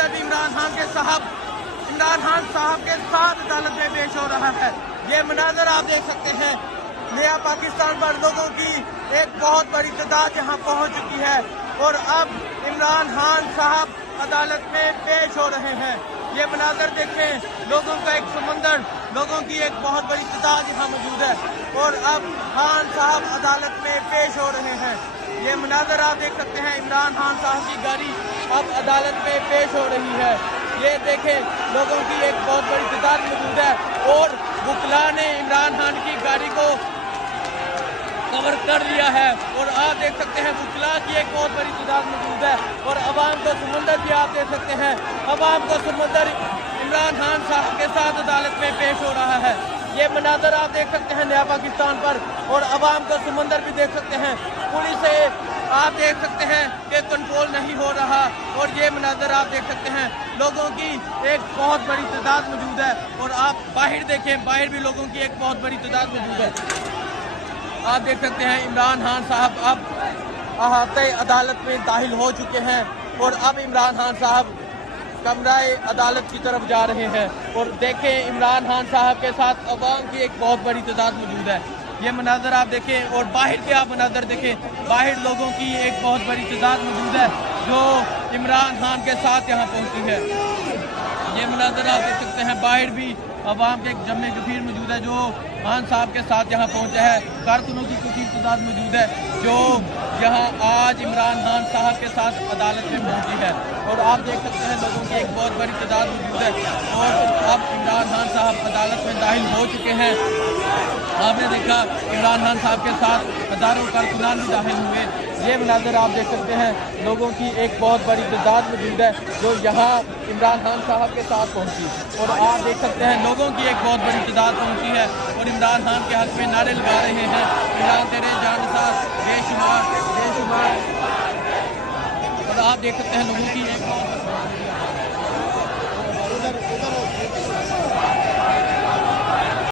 समंदर भी इमरान खान साहब के साथ अदालत में पेश हो रहा है। ये मनाजर आप देख सकते हैं, नया पाकिस्तान पर लोगों की एक बहुत बड़ी तादाद यहाँ पहुँच चुकी है और अब इमरान खान साहब अदालत में पेश हो रहे हैं। ये मनाजर देखें, लोगों का एक समंदर, लोगों की एक बहुत बड़ी तादाद यहाँ मौजूद है और अब खान साहब अदालत में पेश हो रहे हैं। ये मनाजर आप देख सकते हैं, इमरान खान साहब की गाड़ी अब अदालत में पेश हो रही है। ये देखें, लोगों की एक बहुत बड़ी तादाद मौजूद है और वकला ने इमरान खान की गाड़ी को कवर कर लिया है और आप देख सकते हैं वकला की एक बहुत बड़ी तादाद मौजूद है और अवाम का समंदर भी आप देख सकते हैं। अवाम का समंदर इमरान खान साहब के साथ अदालत में पेश हो रहा है। ये मनाजर आप देख सकते हैं नया पाकिस्तान पर और अवाम का समंदर भी देख सकते हैं। पुलिस से आप देख सकते हैं कि कंट्रोल नहीं हो रहा और ये मनाजर आप देख सकते हैं, लोगों की एक बहुत बड़ी तादाद मौजूद है और आप बाहर देखें, बाहर भी लोगों की एक बहुत बड़ी तादाद मौजूद है। आप देख सकते हैं इमरान खान साहब अब अहाते अदालत में दाखिल हो चुके हैं और अब इमरान खान साहब कमराए अदालत की तरफ जा रहे हैं और देखें इमरान खान साहब के साथ अवाम की एक बहुत बड़ी तादाद मौजूद है। ये मनाजर आप देखें और बाहर के आप मनाजर देखें, बाहर लोगों की एक बहुत बड़ी तादाद मौजूद है जो इमरान खान के साथ यहाँ पहुँची है। ये मनाजर आप देख सकते हैं, बाहर भी अवाम के एक जमे गफीर मौजूद है जो खान साहब के साथ यहाँ पहुँचा है। कारकुनों की कुछ तादाद मौजूद है जो यहाँ आज इमरान खान साहब के साथ अदालत में पहुँची है और आप देख सकते हैं लोगों की एक बहुत बड़ी तादाद मौजूद है और अब इमरान खान साहब अदालत में दाखिल हो चुके हैं। आपने देखा इमरान खान साहब के साथ हज़ारों कारकुनान भी दाखिल हुए। ये मनाजर आप देख सकते हैं, लोगों की एक बहुत बड़ी तादाद मौजूद है जो यहाँ इमरान खान साहब के साथ पहुँची और आप देख सकते हैं लोगों की एक बहुत बड़ी तादाद पहुँची है और इमरान खान के हक़ में नारे लगा रहे हैं, इमरान तेरे जानसार बेशुमार बेशुमार। और आप देख सकते हैं लोगों की